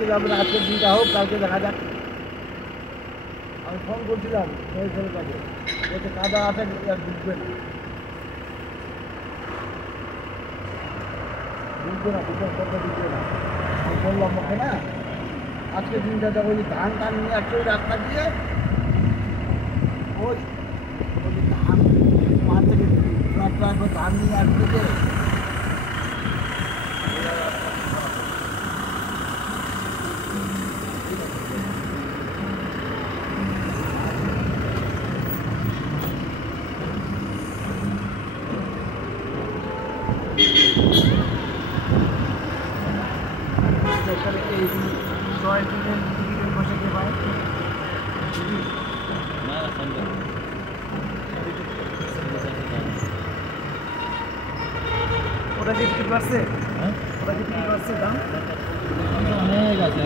আজকে যাবেন, আজকের দিনটা হোক, কালকে দেখা যাক। আমি ফোন করছিলাম ওই ছেলেটাকে, বলছে কাদা আছে ঢুকবে না, বিপদ করতে ঢুকবে না। আমি বললাম ওকে না, আজকের দিনটাতে ওই ধান টান নিয়ে আসছে ওই রাস্তা দিয়ে, ওই ধান মাঠ থেকে ধান নিয়ে আসছে যে এই সয়াবিনের টিকিটের বসে গিয়ে পায় ওটা কি টিকিট বাড়ছে? ওটা কি টিকিট বাড়ছে দাম? অনেক আছে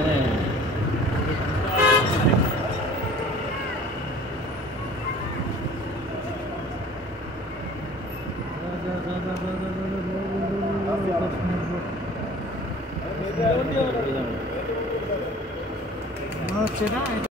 হচ্ছে না।